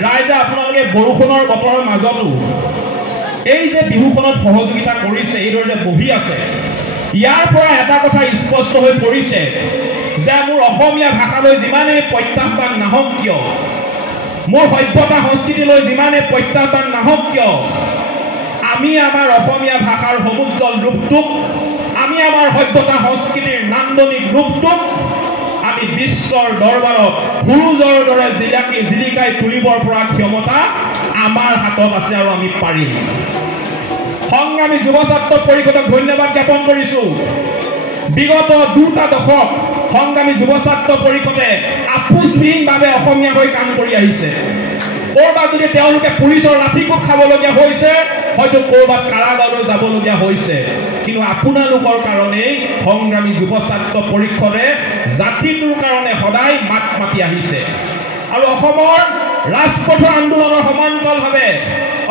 ৰাইজে আপোনালোকে বৰষুণৰ বতৰৰ মাজতো এই যে বিহুখনত সহযোগিতা কৰিছে, এইদৰে যে বহি আছে, ইয়াৰ পৰা এটা কথা স্পষ্ট হৈ পৰিছে যে মোৰ অসমীয়া ভাষালৈ যিমানেই প্ৰত্যাহ্বান নাহক কিয়, মোৰ সভ্যতা সংস্কৃতিলৈ যিমানেই প্ৰত্যাহ্বান নাহক কিয়, আমি আমাৰ অসমীয়া ভাষাৰ সমুজ্জ্বল ৰূপটোক, আমি আমাৰ সভ্যতা সংস্কৃতিৰ নান্দনিক ৰূপটোক আমি বিশ্বৰ দৰবাৰত সূৰুজৰ দৰে জিলিকাই তুলিবৰ পৰা ক্ষমতা আমাৰ হাতত আছে আৰু আমি পাৰিম। সংগ্ৰামী যুৱ ছাত্ৰ পৰিষদক ধন্যবাদ জ্ঞাপন কৰিছোঁ। বিগত 2টা দশক সংগ্ৰামী যুৱ ছাত্ৰ পৰিষদে আপোচবিহীনভাৱে অসমীয়া হৈ কাম কৰি আহিছে। ক'ৰবাত যদি তেওঁলোকে পুলিচৰ লাঠিকোপ খাবলগীয়া হৈছে, হয়তো ক'ৰবাত কাৰাগাৰলৈ যাবলগীয়া হৈছে, কিন্তু আপোনালোকৰ কাৰণেই সংগ্ৰামী যুৱ ছাত্ৰ পৰিষদে জাতিটোৰ কাৰণে সদায় মাত মাতি আহিছে। আৰু অসমৰ ৰাজপথৰ আন্দোলনৰ সমান্তৰালভাৱে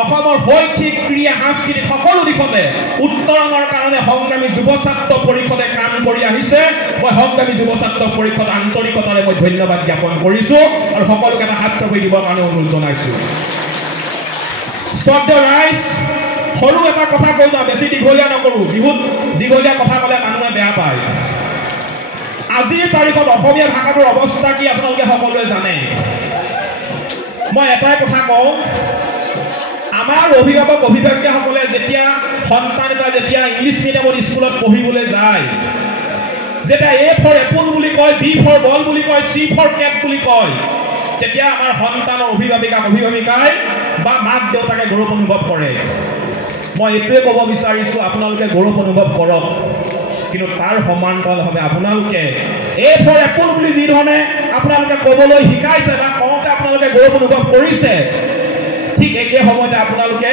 অসমৰ শৈক্ষিক, ক্ৰীড়া, সাংস্কৃতিক সকলো দিশতে উত্তৰণৰ কাৰণে সংগ্ৰামী যুৱ ছাত্ৰ পৰিষদে কাম কৰি আহিছে। মই সংগ্ৰামী যুৱ ছাত্ৰ পৰিষদ আন্তৰিকতাৰে মই ধন্যবাদ জ্ঞাপন কৰিছোঁ আৰু সকলোকে এটা হাত চাপৰি দিবৰ কাৰণে অনুৰোধ জনাইছোঁ। শ্ৰদ্ধেয় ৰাইজ, সৰু এটা কথা কৈ যাওঁ, বেছি দীঘলীয়া নকৰোঁ। বিহুত দীঘলীয়া কথা ক'লে মানুহে বেয়া পায়। আজিৰ তাৰিখত অসমীয়া ভাষাটোৰ অৱস্থা কি আপোনালোকে সকলোৱে জানে। মই এটাই কথা কওঁ, আমাৰ অভিভাৱক অভিভাৱিকাসকলে যেতিয়া সন্তান এটা যেতিয়া ইংলিছ মিডিয়ামত স্কুলত পঢ়িবলৈ যায়, যেতিয়া A for এপল বুলি কয়, B for বল বুলি কয়, C for কেট বুলি কয়, তেতিয়া আমাৰ সন্তানৰ অভিভাৱিকাই বা মাক দেউতাকে গৌৰৱ অনুভৱ কৰে। মই এইটোৱে ক'ব বিচাৰিছোঁ, আপোনালোকে গৌৰৱ অনুভৱ কৰক, কিন্তু তাৰ সমান্তৰালভাৱে আপোনালোকে A for এপল বুলি যি ধৰণে আপোনালোকে ক'বলৈ শিকাইছে বা কওঁতে আপোনালোকে গৌৰৱ অনুভৱ কৰিছে, ঠিক একে সময়তে আপোনালোকে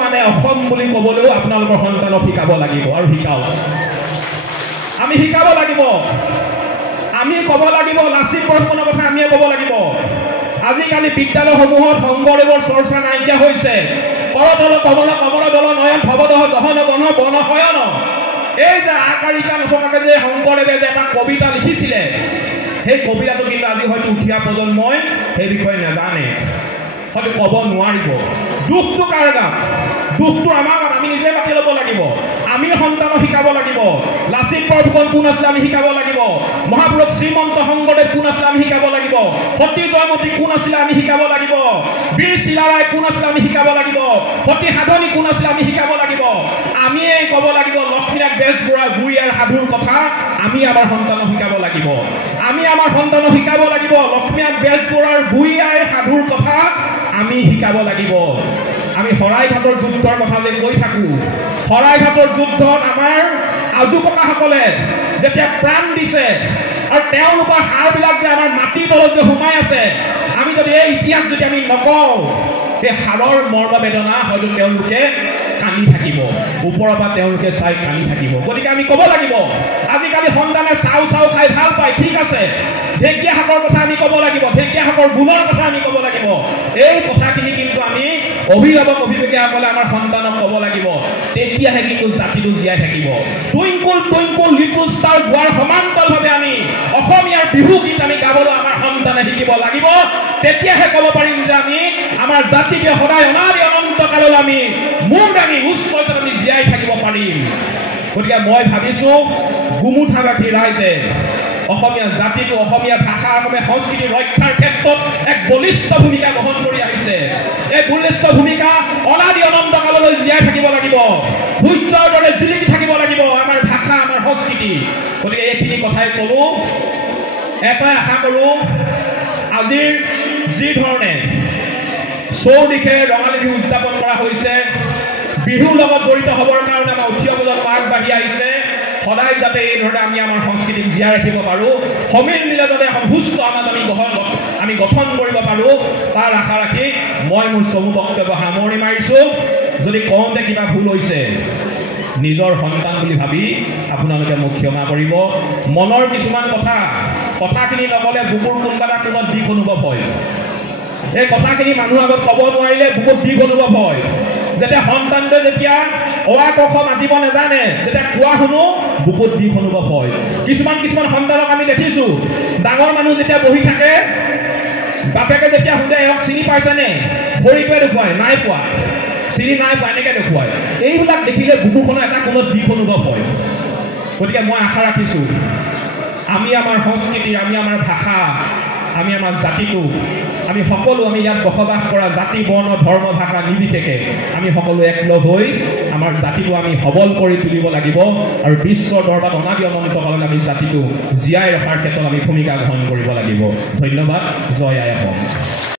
মানে অসম বুলি ক'বলৈও আপোনালোকৰ সন্তানক শিকাব লাগিব আৰু শিকাওক। আমি শিকাব লাগিব, আমি ক'ব লাগিব, লাচিত বৰফুকনৰ কথা আমিয়ে ক'ব লাগিব। আজিকালি বিদ্যালয়সমূহত শংকৰদেৱৰ চৰ্চা নাইকিয়া হৈছে। কৰতল কমল কমল দল নয়ন ভৱদহ দহন গণ বন শয়ন, এই যে আকাৰিকা নথকাকে যে শংকৰদেৱে যে এটা কবিতা লিখিছিলে, সেই কবিতাটো কিন্তু আজি হয়তো উঠি অহা প্ৰজন্মই সেই বিষয়ে নাজানে, হয়তো ক'ব নোৱাৰিব। দুখটো কাৰ গাত? দুখটো আমাৰ গাত। আমি নিজে পাতি ল'ব লাগিব। আমি সন্তানক শিকাব লাগিব। লাচিত বৰফুকন কোন আছিলে আমি শিকাব লাগিব। মহাপুৰুষ শ্ৰীমন্ত শংকৰদেৱ কোন আছিলে আমি শিকাব লাগিব। সতী জয়মতী কোন আছিলে আমি শিকাব লাগিব। বীৰ চিলাৰায় কোন আছিলে আমি শিকাব লাগিব। সতী সাধনী কোন আছিলে আমি শিকাব লাগিব। আমিয়ে ক'ব লাগিব লক্ষ্মীনাথ বেজবৰুৱাৰ বুঢ়ীয়াৰ সাধুৰ কথা আমি আমাৰ সন্তানক শিকাব লাগিব। আমি আমাৰ সন্তানক শিকাব লাগিব লক্ষ্মীনাথ বেজবৰুৱাৰ বুঢ়ীয়াৰ সাধুৰ কথা আমি শিকাব লাগিব। আমি শৰাইঘাটৰ যুদ্ধৰ কথা যে কৈ থাকোঁ, শৰাইঘাটৰ যুদ্ধত আমাৰ আজু ককাসকলে যেতিয়া প্ৰাণ দিছে আৰু তেওঁলোকৰ হাড়বিলাক যে আমাৰ মাটিৰ তলত যে সোমাই আছে, আমি যদি এই ইতিহাস যদি আমি নকওঁ, এই হাড়ৰ মৰ্ম বেদনা হয়তো তেওঁলোকে কান্দি থাকিব, ওপৰৰ পৰা তেওঁলোকে চাই কান্দি থাকিব। গতিকে আমি ক'ব লাগিব, আজিকালি সন্তানে চাউ খাই ভাল পায়, ঠিক আছে, ঢেকীয়া শাকৰ কথা আমি ক'ব লাগিব, ঢেকীয়া শাকৰ গুণৰ কথা আমি ক'ব লাগিব। এই কথাখিনি কিন্তু আমি অভিভাৱক অভিভাৱিকাসকলে আমাৰ সন্তানক ক'ব লাগিব, তেতিয়াহে কিন্তু জাতিটো জীয়াই থাকিব। টুইংকুল টুইংকুল লিটল ষ্টাৰ গোৱাৰ সমান্তৰালভাৱে আমি অসমীয়াৰ বিহু গীত আমি গাবলৈ আমাৰ সন্তানে শিকিব লাগিব। তেতিয়াহে ক'ব পাৰিম যে আমি আমাৰ জাতিকে সদায় অনাদি অনন্ত কাললৈ আমি মূৰ দাঙি উচ্চ আমি জীয়াই থাকিব পাৰিম। গতিকে মই ভাবিছোঁ গুমুঠাবাসী ৰাইজে অসমীয়া জাতিটো, অসমীয়া ভাষা, অসমীয়া সংস্কৃতি ৰক্ষাৰ ক্ষেত্ৰত এক বলিষ্ঠ ভূমিকা গ্ৰহণ কৰি আহিছে। এই বলিষ্ঠ ভূমিকা অনাদি অনন্ত কাললৈ জীয়াই থাকিব লাগিব, সূৰ্যৰ দৰে জিলিকি থাকিব লাগিব আমাৰ ভাষা, আমাৰ সংস্কৃতি। গতিকে এইখিনি কথাই ক'লোঁ। এটাই আশা কৰোঁ, আজিৰ যি ধৰণে চৌদিশে ৰঙালী বিহু উদযাপন কৰা হৈছে, বিহুৰ লগত জড়িত হ'বৰ কাৰণে আমাৰ উঠি অহা প্ৰজন্ম আগবাঢ়ি আহিছে, সদায় যাতে এই ধৰণে আমি আমাৰ সংস্কৃতিক জীয়াই ৰাখিব পাৰোঁ, সমিল মিলে যাতে এখন সুস্থ সমাজ আমি গঠন কৰিব পাৰোঁ, তাৰ আশা ৰাখি মই মোৰ চমু বক্তব্য সামৰণি মাৰিছোঁ। যদি কওঁতে কিবা ভুল হৈছে, নিজৰ সন্তান বুলি ভাবি আপোনালোকে মোক ক্ষমা কৰিব। মনৰ কিছুমান কথাখিনি নক'লে বুকুৰ কোনোবা এটা কোণত বিষ অনুভৱ হয়। এই কথাখিনি মানুহৰ আগত ক'ব নোৱাৰিলে বুকুত বিষ অনুভৱ হয়। যেতিয়া সন্তানটোৱে যেতিয়া অ আ ক খ মাতিব নাজানে, যেতিয়া কোৱা শুনো বুকুত বিষ অনুভৱ হয়। কিছুমান সন্তানক আমি দেখিছোঁ, ডাঙৰ মানুহ যেতিয়া বহি থাকে বাপেকে যেতিয়া সুধে এওক চিনি পাইছেনে ভৰিটোৱে দেখুৱায় নাই পোৱা চিনি নাই পোৱা এনেকৈ দেখুৱায় এইবিলাক দেখিলে বুকুখনৰ এটা কোণত বিষ অনুভৱ হয় গতিকে মই আশা ৰাখিছোঁ আমি আমাৰ সংস্কৃতি আমি আমাৰ ভাষা আমি আমাৰ জাতিটো আমি সকলো আমি ইয়াত বসবাস কৰা জাতি বৰ্ণ ধৰ্ম ভাষা নিৰ্বিশেষে আমি সকলো একলগ হৈ আমাৰ জাতিটো আমি সবল কৰি তুলিব লাগিব আৰু বিশ্বৰ দৰবাৰত অনাদি অনন্তকাললৈ আমি জাতিটো জীয়াই ৰখাৰ ক্ষেত্ৰত আমি ভূমিকা গ্ৰহণ কৰিব লাগিব ধন্যবাদ জয় আই অসম